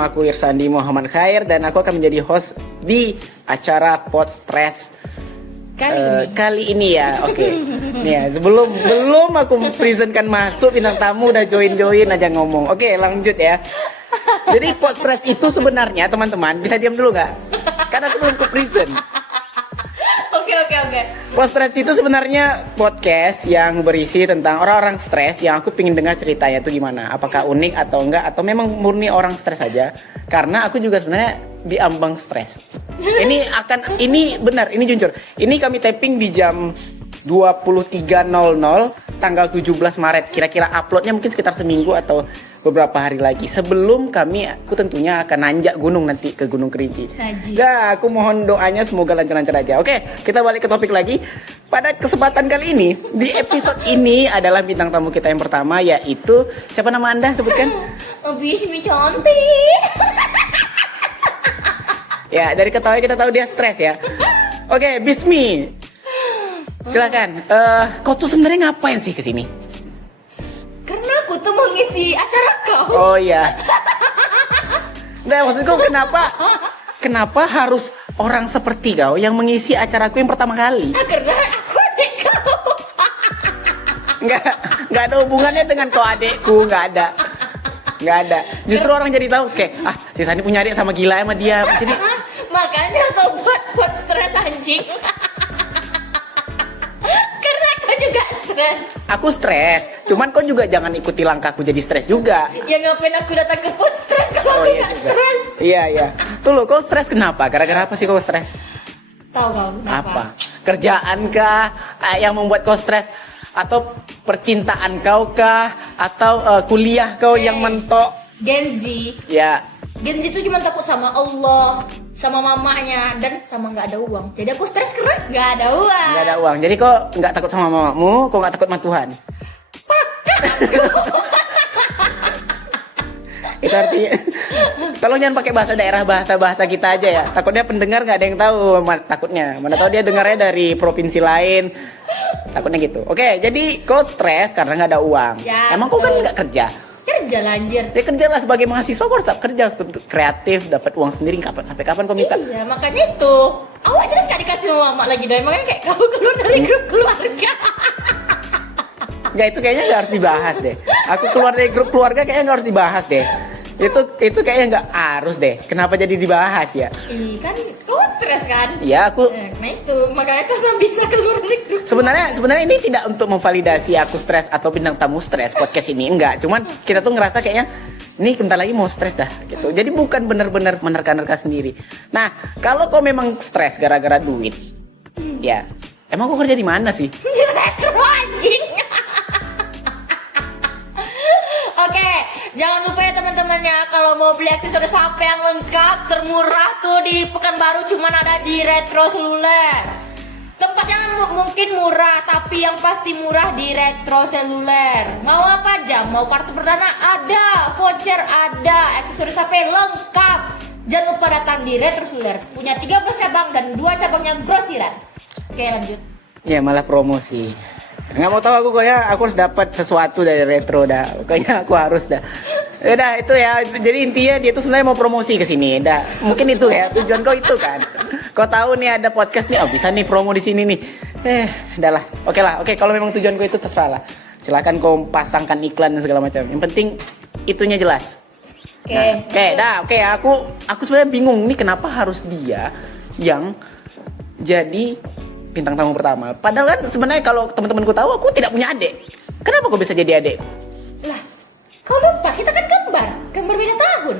Bersama aku Irsandi Muhammad Khair dan aku akan menjadi host di acara Pod Stress kali ini ya. Oke. Nih ya, belum aku presentkan masuk bintang tamu udah join aja ngomong. Oke, lanjut ya. Jadi Pod Stress itu sebenarnya teman-teman bisa diam dulu nggak? Karena aku belum ke present. Oke. Pod Stress itu sebenarnya podcast yang berisi tentang orang-orang stres yang aku pingin dengar ceritanya itu gimana. Apakah unik atau enggak atau memang murni orang stres saja? Karena aku juga sebenarnya diambang stres. Ini benar, ini jujur. Ini kami taping di jam 23.00 tanggal 17 Maret. Kira-kira uploadnya mungkin sekitar seminggu atau beberapa hari lagi sebelum aku tentunya akan nanjak gunung nanti ke Gunung Kerinci. Ya, aku mohon doanya semoga lancar-lancar aja. Oke, kita balik ke topik lagi. Pada kesempatan kali ini, di episode ini adalah bintang tamu kita yang pertama, yaitu siapa nama Anda sebutkan? Bismi cantik. Ya, dari ketawa kita tahu dia stres ya. Oke, Bismi. Silakan. Kau tuh sebenarnya ngapain sih kesini? Karena aku tuh mau ngisi acara kau. Oh iya. Nah, maksudku kenapa harus orang seperti kau yang mengisi acaraku yang pertama kali? Karena aku adik kau. Nggak ada hubungannya dengan kau adekku, nggak ada. Justru orang jadi tahu, si Sani punya adik sama gila sama dia. Jadi makanya kau buat stres anjing. Karena kau juga stres. aku stres, cuman kau juga jangan ikuti langkahku jadi stres juga. Ya ngapain aku datang ke pot stres kalau aku nggak stres? Iya. Tuh lo, kau stres kenapa? Gara-gara apa sih kau stres? Tahu kau kenapa? Apa? Kerjaan kah yang membuat kau stres? Atau percintaan kau kah? Atau kuliah kau yang mentok? Gen Z. Ya. Gen Z itu cuma takut sama Allah, sama mamanya, dan sama nggak ada uang. Jadi aku stres karena nggak ada uang. Nggak ada uang. Jadi kau nggak takut sama mamamu, kau nggak takut sama Tuhan. Itu artinya tolong jangan pakai bahasa daerah, bahasa kita aja ya. Takutnya pendengar nggak ada yang tahu. Takutnya mana tahu dia dengarnya dari provinsi lain. Takutnya gitu. Oke, jadi kau stres karena nggak ada uang. Ya, emang kau kan nggak kerja? Kerja lah anjir. Ya kerjalah sebagai mahasiswa, kau harus tetap kerja, kreatif, dapat uang sendiri. Sampai kapan kau minta? Iya, makanya itu. Awak jelas gak dikasih sama mama lagi dong. Makanya kayak kau keluar dari grup keluarga. Nggak, itu kayaknya nggak harus dibahas deh. Aku keluar dari grup keluarga kayaknya nggak harus dibahas deh. Itu kayaknya nggak harus deh. Kenapa jadi dibahas ya? Ih, kan kau stres kan? Ya aku. Nah itu, makanya kau bisa keluar dari grup. Sebenarnya ini tidak untuk memvalidasi aku stres atau bintang tamu stres podcast ini, enggak. Cuman kita tuh ngerasa kayaknya ini bentar lagi mau stres dah gitu. Jadi bukan benar-benar menerka-nerka sendiri. Nah, kalau kau memang stres gara-gara duit, ya emang kau kerja di mana sih? Retro anjing. Oke, jangan lupa ya teman-temannya, kalau mau beli aksesoris HP yang lengkap termurah tuh di Pekanbaru cuman ada di Retro Seluler. Tempatnya mungkin murah, tapi yang pasti murah di Retro Seluler. Mau apa aja, mau kartu perdana ada, voucher ada, aksesoris HP lengkap. Jangan lupa datang di Retro Seluler. Punya 13 cabang dan 2 cabangnya grosiran. Oke, lanjut. Ya malah promosi. Nggak mau tahu aku, kayaknya aku harus dapat sesuatu dari Retro dah. Pokoknya aku harus dah. Udah itu ya. Jadi intinya dia tuh sebenarnya mau promosi ke sini. Dah. Mungkin itu ya tujuan kau itu kan. Kau tahu nih ada podcast nih, bisa nih promo di sini nih. Udahlah. Oke, kalau memang tujuan kau itu terserah lah. Silakan kau pasangkan iklan dan segala macam. Yang penting itunya jelas. Oke, aku sebenarnya bingung nih kenapa harus dia yang jadi bintang tamu pertama. Padahal kan sebenarnya kalau teman-temanku tahu aku tidak punya adik. Kenapa kok bisa jadi adik? Lah, kau lupa kita kan kembar beda tahun.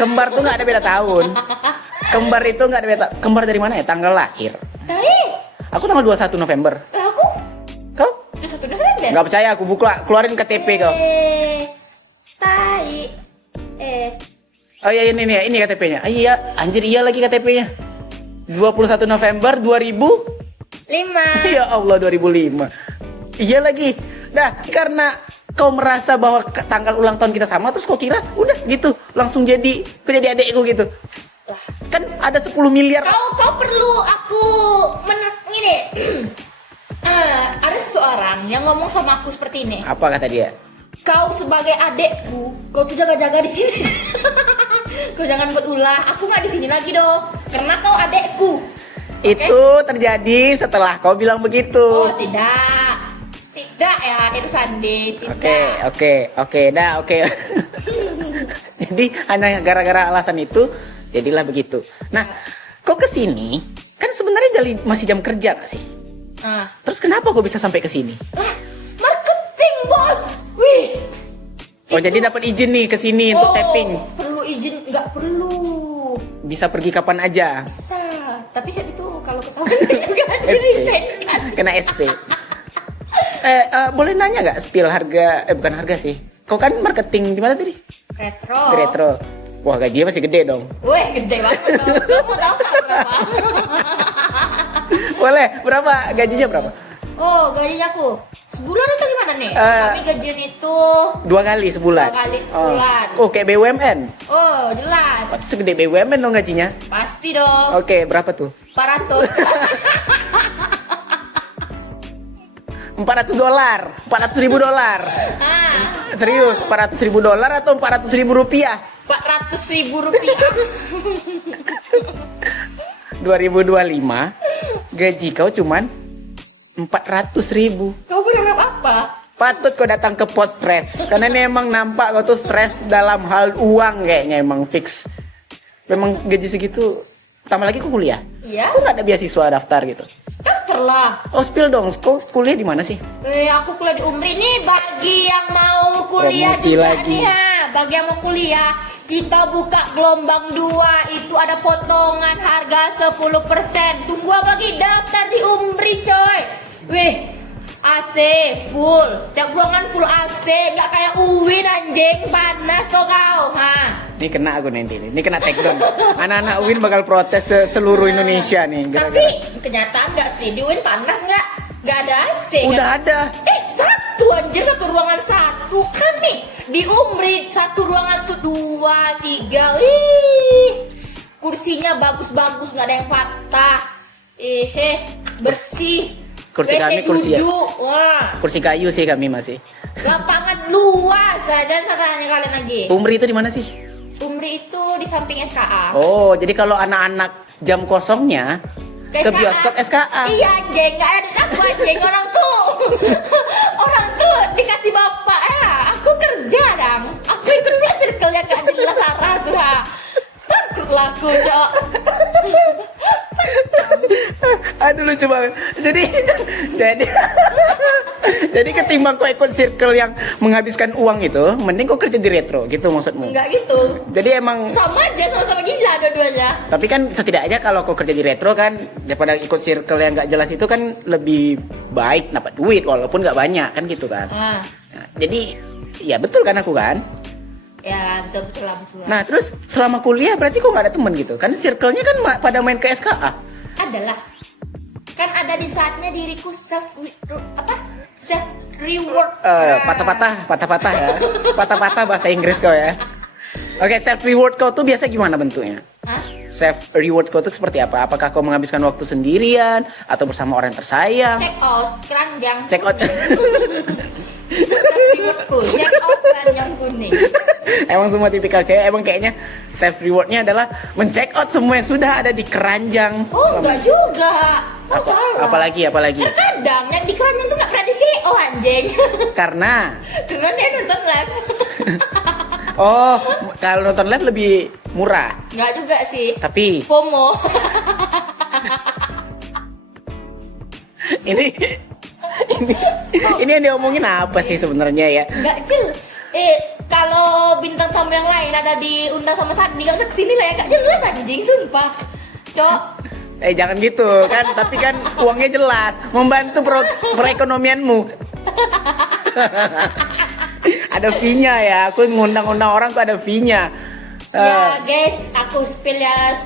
Kembar tuh nggak ada beda tahun. Kembar itu nggak ada beda. Kembar dari mana ya? Tanggal lahir. Aku tanggal 21 November. Lah aku? Kau? 21 November. Nggak percaya aku keluarin KTP kau. Tai. Oh iya ini KTP-nya. Iya, anjir iya lagi KTP-nya. 21 November 2005. Ya Allah 2005. Iya lagi. Nah, karena kau merasa bahwa tanggal ulang tahun kita sama, terus kau kira udah gitu langsung jadi adekku gitu. Lah, kan ada 10 miliar. Kau perlu aku ini. Ada seseorang yang ngomong sama aku seperti ini. Apa kata dia? Kau sebagai adekku, kau tuh jaga-jaga di sini. Kau jangan buat ulah. Aku nggak di sini lagi dong. Karena kau adekku. Itu terjadi setelah kau bilang begitu. Oh tidak. Tidak ya Irsandi. Tidak. Oke, Jadi hanya gara-gara alasan itu jadilah begitu. Nah, kau kesini kan sebenarnya masih jam kerja gak sih? Nah. Terus kenapa kau bisa sampai kesini? Lah, marketing bos. Wih. Oh jadi dapat izin nih kesini untuk tapping. Perlu izin? Nggak perlu. Bisa pergi kapan aja. Bisa. Tapi saat itu kalau ketahuan juga diresign kan. Kena SP. Boleh nanya nggak spill harga? Bukan harga sih. Kau kan marketing di mana tadi? Retro. Di Retro. Wah gajinya masih gede dong. Wih gede banget dong. Kamu tahu nggak berapa? Boleh. Berapa? Gajinya berapa? Oh gajinya aku sebulan atau gimana nih? Kami gajian itu 2 kali sebulan. 2 kali sebulan. Oh kayak BUMN. Oh jelas. Oh, segede BUMN dong gajinya. Pasti dong. Oke, berapa tuh? 400. $400. $400.000. Ah, Serius, $400.000 atau $400.000? $400.000. 2025 gaji kau cuman 400.000. Kau berharap apa? Patut kau datang ke pot stres karena ini emang nampak kau tuh stres dalam hal uang kayaknya emang fix. Memang gaji segitu, tambah lagi kau kuliah. Iya. Kok nggak ada beasiswa daftar gitu? Daftar lah. Oh spill dong, kau kuliah di mana sih? Aku kuliah di Umri nih bagi yang mau kuliah Promosi juga lagi. nih ha. Bagi yang mau kuliah, kita buka gelombang 2 itu ada potongan harga 10%. Tunggu apa lagi? Daftar di Umri coy. Wih, AC full. Tiap ruangan full AC, nggak kayak UIN anjing, panas tuh kau. Ha. Ini kena aku nanti nih. Ini kena take down. Anak-anak UIN bakal protes seluruh Indonesia nih. Tapi kenyataan nggak sih di UIN panas nggak? Nggak ada AC. Udah kan? ada. Satu anjir, satu ruangan satu. Kami di Umri satu ruangan tuh 2, 3. Wih, kursinya bagus-bagus, nggak ada yang patah. Bersih. Kursi WC kami kursi ya. duduk. Wah, Kursi kayu sih kami masih. lapangan luas. Dan saya tanya kalian lagi. Umri itu di mana sih? Umri itu di samping SKA. Oh, jadi kalau anak-anak jam kosongnya ke bioskop SKA. Iya anjing, nggak ada duit aku anjing. Orang tuh dikasih bapak ya. Aku kerja dong. Aku ikut pula circle yang nggak jelas arah tuh ha. Bangkrut lah aku cok. Aduh lucu banget. Jadi ketimbang kau ikut circle yang menghabiskan uang itu, mending kau kerja di Retro gitu maksudmu. Enggak gitu. Jadi emang Sama aja, sama-sama gila dua-duanya. tapi kan setidaknya kalau kau kerja di Retro kan daripada ikut circle yang nggak jelas itu kan lebih baik dapat duit walaupun nggak banyak kan gitu kan. Ah, Nah, jadi ya betul kan aku kan. ya betul lah. Nah terus selama kuliah berarti kok nggak ada teman gitu? Kan circle-nya kan pada main ke SKA. Adalah. Kan ada di saatnya diriku self reward. Patah-patah ya. Patah-patah bahasa Inggris kau ya. Oke, self reward kau tuh biasa gimana bentuknya? Hah? Self reward kau tuh seperti apa? Apakah kau menghabiskan waktu sendirian atau bersama orang yang tersayang? Check out keranjang. Check out. Self rewardku. Check out keranjang kuning. Emang semua tipikal cewek emang kayaknya self rewardnya adalah men-check out semua yang sudah ada di keranjang. Oh enggak juga. Oh salah. Apalagi? Terkadang yang di keranjang tuh nggak pernah di CO anjing. Karena Karena dia nonton live. oh, kalau nonton live lebih murah. Nggak juga sih. Tapi FOMO. ini yang diomongin apa sih sebenarnya ya? Nggak jelas. Kalau bintang tamu yang lain ada diundang sama Sandi, nggak usah kesini lah ya. Nggak jelas anjing, sumpah. Cok. Jangan gitu kan, tapi kan uangnya jelas, membantu perekonomianmu. Ada fee-nya ya, aku ngundang-undang orang tuh ada fee-nya. Ya guys, aku spill ya.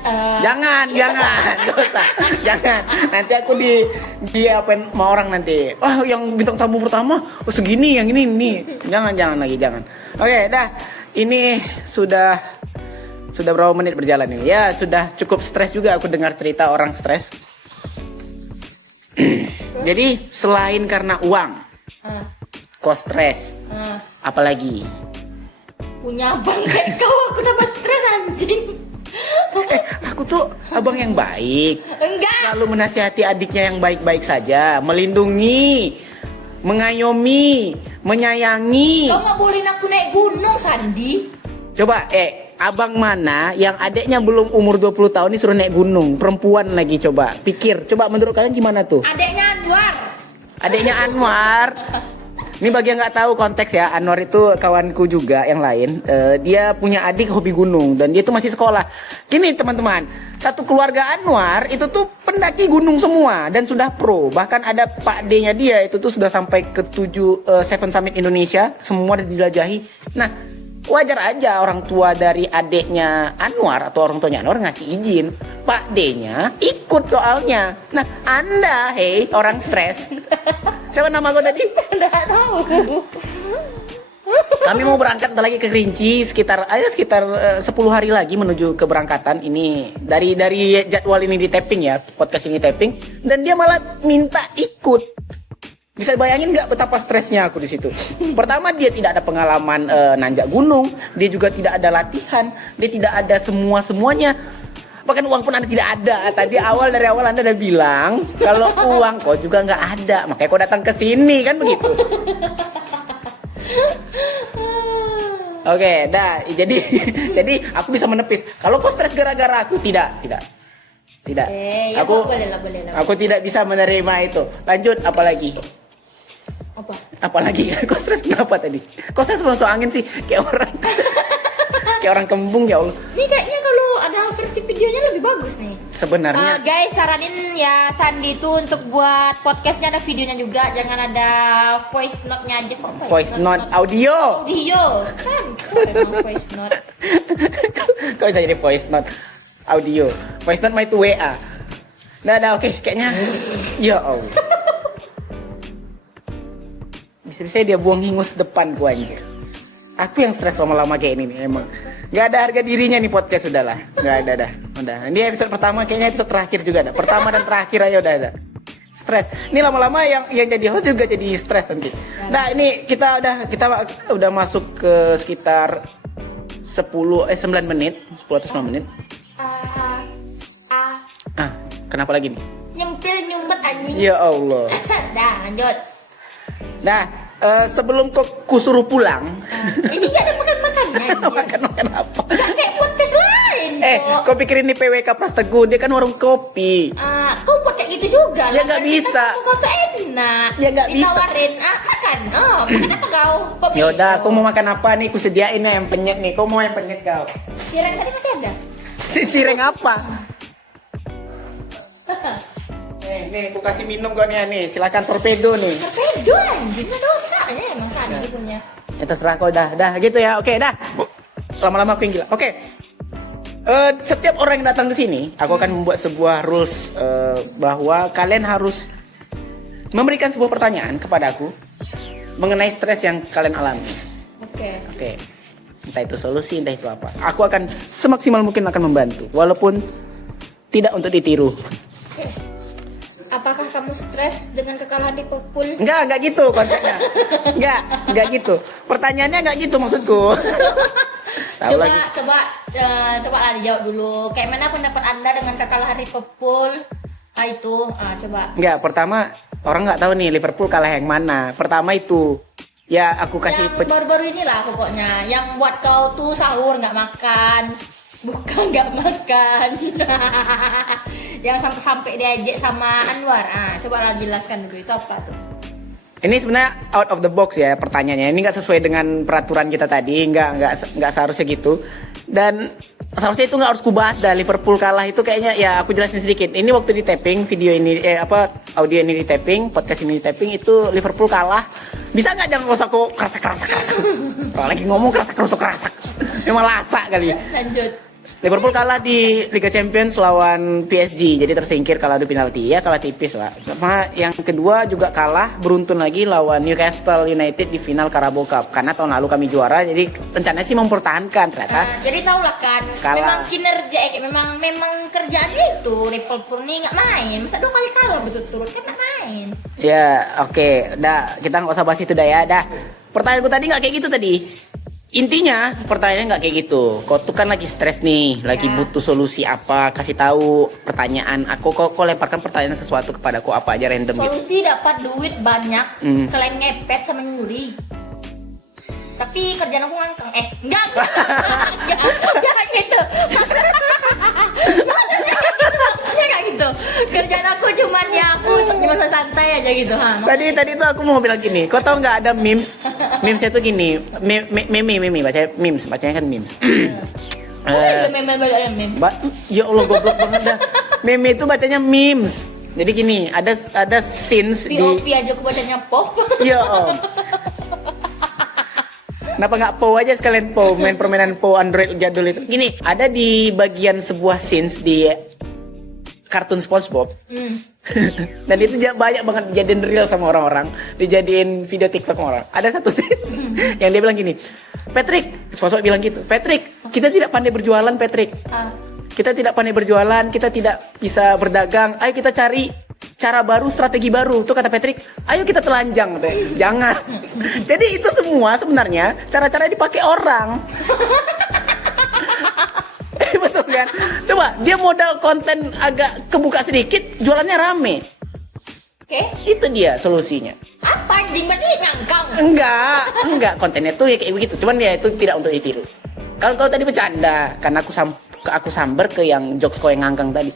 Jangan, gak usah, jangan. Nanti aku di apain sama orang nanti. Oh, yang bintang tamu pertama, oh segini, yang ini. Jangan lagi, jangan. Oke, dah. Ini sudah berapa menit berjalan ini? Ya, sudah cukup stres juga aku dengar cerita orang stres. Jadi, selain karena uang, kok stres, apalagi? punya abang kayak kau aku tambah stres anjing. Aku tuh abang yang baik. Enggak. Selalu menasihati adiknya yang baik-baik saja, melindungi, mengayomi, menyayangi. Kau nggak bolehin aku naik gunung, Sandi. Coba, abang mana yang adiknya belum umur 20 tahun ini suruh naik gunung? Perempuan lagi, coba. Pikir, coba menurut kalian gimana tuh? Adeknya Anwar. Adiknya Anwar. Ini bagi yang nggak tahu konteks ya, Anwar itu kawanku juga yang lain. Dia punya adik hobi gunung dan dia tuh masih sekolah. Gini teman-teman, satu keluarga Anwar itu tuh pendaki gunung semua dan sudah pro. Bahkan ada Pak D-nya dia itu tuh sudah sampai ke 7 Summit Indonesia, semua udah dijelajahi. Nah, wajar aja orang tua dari adiknya Anwar atau orang tuanya Anwar ngasih izin. Pak D-nya ikut soalnya. Nah, Anda, hei orang stres. Siapa nama kau tadi? Nggak tahu. Kami mau berangkat lagi ke Kerinci sekitar 10 hari lagi menuju keberangkatan ini. Dari jadwal ini di tapping ya, podcast ini tapping, dan dia malah minta ikut. Bisa bayangin nggak betapa stresnya aku di situ. Pertama, dia tidak ada pengalaman nanjak gunung, dia juga tidak ada latihan, dia tidak ada semuanya. Bahkan uang pun Anda tidak ada. Dari awal Anda udah bilang kalau uang kau juga nggak ada, makanya kau datang ke sini kan begitu. Oke, dah. Jadi aku bisa menepis. Kalau kau stres gara-gara aku, tidak. Ya, Aku boleh lah. Aku tidak bisa menerima itu. Lanjut, apalagi? Apa? Apalagi? Kau stres kenapa tadi? Kau stres masuk angin sih, kayak orang kembung ya Allah. Ini kayaknya kalau ada versi videonya lebih bagus nih. Sebenarnya Guys, saranin ya Sandi itu untuk buat podcastnya ada videonya juga, jangan ada voice note-nya aja kok. voice note audio. Kan, memang voice note. Kau bisa jadi voice note audio. Voice note mah itu WA. Dah, oke, kayaknya. Ya Allah. Bisa-bisa dia buang hingus depan gua anjir. Aku yang stres lama-lama kayak ini nih emang. Gak ada harga dirinya nih podcast, udahlah. Gak ada dah. Udah. Ini episode pertama, kayaknya episode terakhir juga ada. Pertama dan terakhir aja udah ada. Stres. Ini lama-lama yang jadi host juga jadi stres nanti. Nah, ini kita udah masuk ke sekitar 9 menit, 10 atau 9 menit. Kenapa lagi nih? Nyumpet anjing. Ya Allah. Dah, lanjut. Nah, sebelum ku suruh pulang. Ini gak ada makan-makannya. Makan apa? Gak kayak podcast lain kok. Kau pikir ini PWK Prastegun, dia kan warung kopi. Kau buat kayak gitu juga Ya lah. nggak bisa. Kau tuh enak. Ya nggak bisa. Ditawarin, makan. Makan apa kau? Kopi. Yaudah, kau mau makan apa nih? Ku sediain yang penyet nih. Kau mau yang penyet kau? Cireng tadi masih ada. Cireng apa? Nih, ku kasih minum kau nih. Silakan torpedo nih. Torpedo anjing, ada otaknya emang Sandi punya. Ya terserah kau dah gitu ya. Oke, dah. Lama-lama aku yang gila. Oke. Setiap orang yang datang ke sini, aku akan membuat sebuah rules bahwa kalian harus memberikan sebuah pertanyaan kepada aku mengenai stres yang kalian alami. Oke. Entah itu solusi, entah itu apa. Aku akan semaksimal mungkin akan membantu, walaupun tidak untuk ditiru. Apakah kamu stres dengan kekalahan Liverpool? Enggak gitu konsepnya. Enggak gitu. Pertanyaannya enggak gitu maksudku. Coba lah dijawab dulu. Kayak mana pendapat Anda dengan kekalahan Liverpool? Coba. Enggak, pertama orang nggak tahu nih Liverpool kalah yang mana. Pertama itu, ya aku kasih. Yang baru-baru inilah pokoknya. Yang buat kau tuh sahur nggak makan. Bukan nggak makan. Yang sampai diajak sama Anwar. Coba lah jelaskan dulu itu apa tuh. Ini sebenarnya out of the box ya pertanyaannya. Ini nggak sesuai dengan peraturan kita tadi. Nggak seharusnya gitu. Dan seharusnya itu nggak harus kubahas dah. Liverpool kalah itu kayaknya ya aku jelasin sedikit. Ini waktu di tapping video ini audio ini di tapping, podcast ini di tapping itu Liverpool kalah. Bisa nggak jangan usah kok kerasa. Kalau lagi ngomong kerasa. Memang lasak kali. Lanjut. Liverpool kalah di Liga Champions lawan PSG, jadi tersingkir kalau adu penalti. Ya kalah tipis lah. Sama yang kedua juga kalah beruntun lagi lawan Newcastle United di final Carabao Cup. Karena tahun lalu kami juara, jadi rencananya sih mempertahankan ternyata. Jadi tau lah kan, kalah. memang kinerja, memang kerjaannya itu Liverpool nih nggak main. Masa 2 kali kalah berturut-turut kan nggak main. Ya oke, dah kita nggak usah bahas itu dah ya. Dah. Pertanyaanku tadi nggak kayak gitu tadi. intinya pertanyaannya nggak kayak gitu. Kau tuh kan lagi stres nih, lagi Ya. butuh solusi apa? Kasih tahu pertanyaan. Kau lemparkan pertanyaan sesuatu kepadaku apa aja random gitu. Solusi dapat duit banyak selain ngepet sama nyuri. Tapi kerjaan aku ngangkang. Enggak gitu. Maksudnya enggak gitu. Kerjaan aku cuman ya aku cuma santai aja gitu. Tadi tuh aku mau bilang gini. Kau tahu nggak ada memes? Memesnya tuh gini. Meme bacanya memes, bacanya kan memes. Oh iya, meme. Ya Allah goblok banget dah. Meme itu bacanya memes. Jadi gini, ada scenes di POV aja aku bacanya pop. Ya om. Kenapa nggak Po aja sekalian Po, main permainan Po Android jadul itu. Gini, ada di bagian sebuah scenes di kartun SpongeBob. Dan itu banyak banget dijadiin reel sama orang-orang, dijadiin video TikTok sama orang. Ada satu scene yang dia bilang gini, Patrick, SpongeBob bilang gitu, Patrick, kita tidak pandai berjualan, Patrick. Kita tidak pandai berjualan, kita tidak bisa berdagang. Ayo kita cari cara baru, strategi baru. Tuh kata Patrick, ayo kita telanjang. Jangan. Jadi itu semua sebenarnya cara-cara dipakai orang. Betul kan? Coba dia modal konten agak kebuka sedikit, jualannya rame. Oke. Itu dia solusinya. Apa anjing berarti nyangkang? Enggak, kontennya tuh ya kayak begitu. Cuman dia itu tidak untuk ditiru. Kalau kau tadi bercanda, karena aku samber ke yang jokes kau yang ngangkang tadi.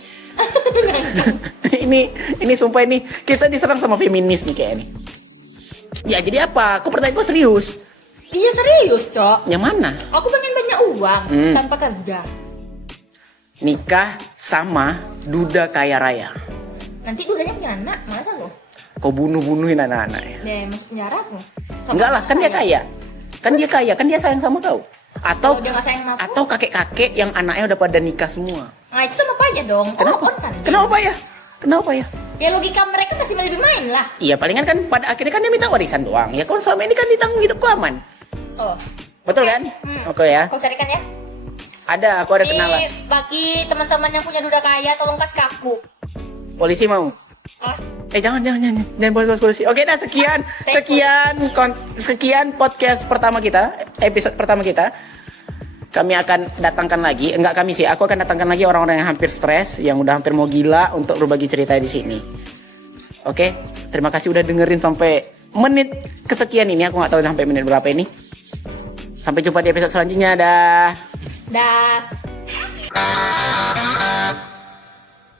ini sumpah ini kita diserang sama feminis nih kayak ini. Ya jadi apa? Aku pertanyaan kau serius. Iya serius, Cok. Yang mana? Aku pengen banyak uang tanpa kerja. Nikah sama duda kaya raya. Nanti dudanya punya anak, masa lo? Kau bunuh-bunuhin anak-anak ya? Deh, masuk penjara aku. Enggak lah, kan dia kaya. Kan dia sayang sama kau. Atau Kalau dia nggak sayang sama aku? atau kakek-kakek yang anaknya udah pada nikah semua. Nah itu sama apa aja dong? Kenapa? Oh, on Kenapa ya? Kenapa ya? Ya logika mereka pasti lebih main lah. Iya palingan kan pada akhirnya kan dia minta warisan doang. Ya kau selama ini kan ditanggung hidupku aman. Oh. Betul kan? Oke ya. Kau carikan ya. Aku ada kenalan. Ini bagi teman-teman yang punya duda kaya, tolong kasih ke aku. Polisi mau? Ah, Jangan polisi. Oke dah sekian podcast pertama kita, episode pertama kita. Kami akan datangkan lagi, aku akan datangkan lagi orang-orang yang hampir stres, yang udah hampir mau gila untuk berbagi cerita di sini. Oke, terima kasih udah dengerin sampai menit kesekian ini. Aku nggak tahu sampai menit berapa ini. Sampai jumpa di episode selanjutnya. Dah. dah.